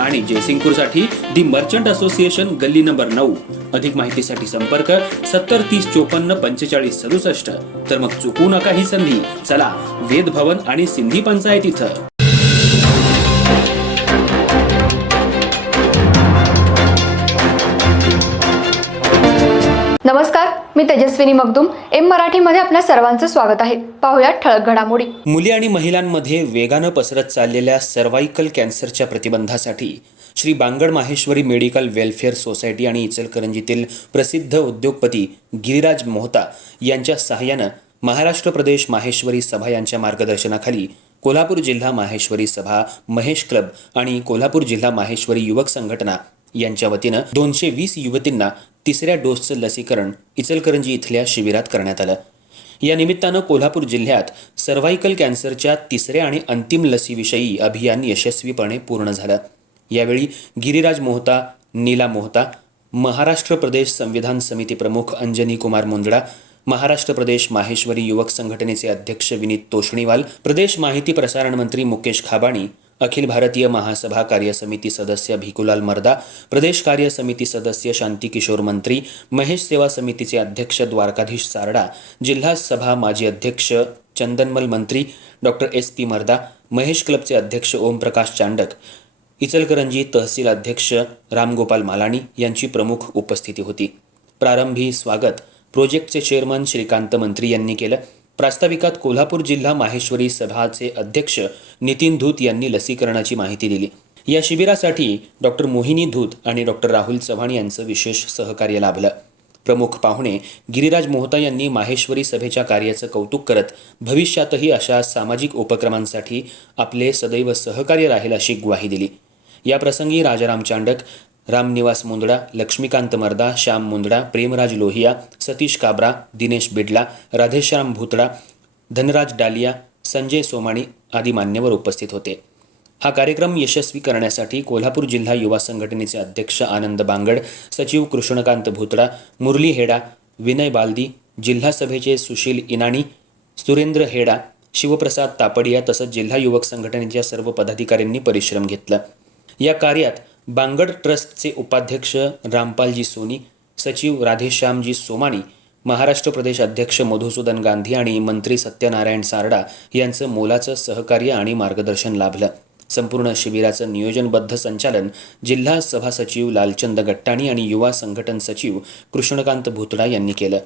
आणि जयसिंगपूरसाठी the merchant association गल्ली नंबर नऊ. अधिक माहितीसाठी संपर्क सत्तर तीस चोपन्न पंचेचाळीस सदुसष्ट. तर मग चुकू नका ही संधी. चला वेद भवन आणि सिंधी पंचायत इथं. नमस्कार मी तेजस्विनी मगदुम. एम मराठीमध्ये आपल्या सर्वांचं स्वागत आहे. पाहुयात ठळक घडामोडी. मुली आणि महिलांमध्ये वेगानं पसरत चाललेल्या सर्वायकल कॅन्सरच्या प्रतिबंधासाठी Shri Bangad Maheshwari medical welfare society आणि इचलकरंजीतील प्रसिद्ध उद्योगपती गिरिराज मोहता यांच्या सहाय्यानं महाराष्ट्र प्रदेश माहेश्वरी सभा यांच्या मार्गदर्शनाखाली कोल्हापूर जिल्हा माहेश्वरी सभा महेश क्लब आणि कोल्हापूर जिल्हा माहेश्वरी युवक संघटना यांच्या वतीनं दोनशे वीस युवतींना तिसऱ्या डोसचं लसीकरण इचलकरंजी इथल्या शिबिरात करण्यात आलं. या निमित्तानं कोल्हापूर जिल्ह्यात सर्व्हायकल कॅन्सरच्या तिसऱ्या आणि अंतिम लसीविषयी अभियान यशस्वीपणे पूर्ण झालं. यावेळी गिरिराज मोहता नीला मोहता महाराष्ट्र प्रदेश संविधान समिती प्रमुख अंजनी कुमार मुंदडा महाराष्ट्र प्रदेश माहेश्वरी युवक संघटनेचे अध्यक्ष विनीत तोषणीवाल प्रदेश माहिती प्रसारण मंत्री मुकेश खाबाणी अखिल भारतीय महासभा कार्य समिती सदस्य भिकुलाल मर्दा प्रदेश कार्य समिती सदस्य शांती किशोर मंत्री महेश सेवा समितीचे अध्यक्ष द्वारकाधीश सारडा जिल्हा सभा माजी अध्यक्ष चंदनमल मंत्री डॉक्टर एस पी मर्दा महेश क्लबचे अध्यक्ष ओमप्रकाश चांडक इचलकरंजी तहसील अध्यक्ष रामगोपाल मालाणी यांची प्रमुख उपस्थिती होती. प्रारंभी स्वागत. प्रोजेक्टचे चेअरमन श्रीकांत मंत्री यांनी केलं. प्रास्ताविकात कोल्हापूर जिल्हा माहेश्वरी सभाचे अध्यक्ष नितीन धूत यांनी लसीकरणाची माहिती दिली. या शिबिरासाठी डॉक्टर मोहिनी धूत आणि डॉक्टर राहुल चव्हाण यांचं विशेष सहकार्य लाभलं. प्रमुख पाहुणे गिरिराज मोहता यांनी माहेश्वरी सभेच्या कार्याचं कौतुक करत भविष्यातही अशा सामाजिक उपक्रमांसाठी आपले सदैव सहकार्य राहील अशी ग्वाही दिली. याप्रसंगी राजाराम चांडक रामनिवास मुंदडा लक्ष्मीकांत मर्दा श्याम मुंदडा प्रेमराज लोहिया सतीश काबरा दिनेश बिडला राधेश्याम भूतडा धनराज डालिया संजय सोमाणी आदी मान्यवर उपस्थित होते. हा कार्यक्रम यशस्वी करण्यासाठी कोल्हापूर जिल्हा युवा संघटनेचे अध्यक्ष आनंद बांगड सचिव कृष्णकांत भूतडा मुरली हेडा विनय बालदी जिल्हा सभेचे सुशील इनाणी सुरेंद्र हेडा शिवप्रसाद तापडिया तसंच जिल्हा युवक संघटनेच्या सर्व पदाधिकाऱ्यांनी परिश्रम घेतला. या कार्यात बांगड ट्रस्टचे उपाध्यक्ष रामपालजी सोनी सचिव राधेश्यामजी सोमाणी महाराष्ट्र प्रदेश अध्यक्ष मधुसूदन गांधी आणि मंत्री सत्यनारायण सारडा यांचं मोलाचं सहकार्य आणि मार्गदर्शन लाभलं. संपूर्ण शिबिराचं नियोजनबद्ध संचालन जिल्हा सभा सचिव लालचंद गट्टाणी आणि युवा संघटन सचिव कृष्णकांत भुतडा यांनी केलं.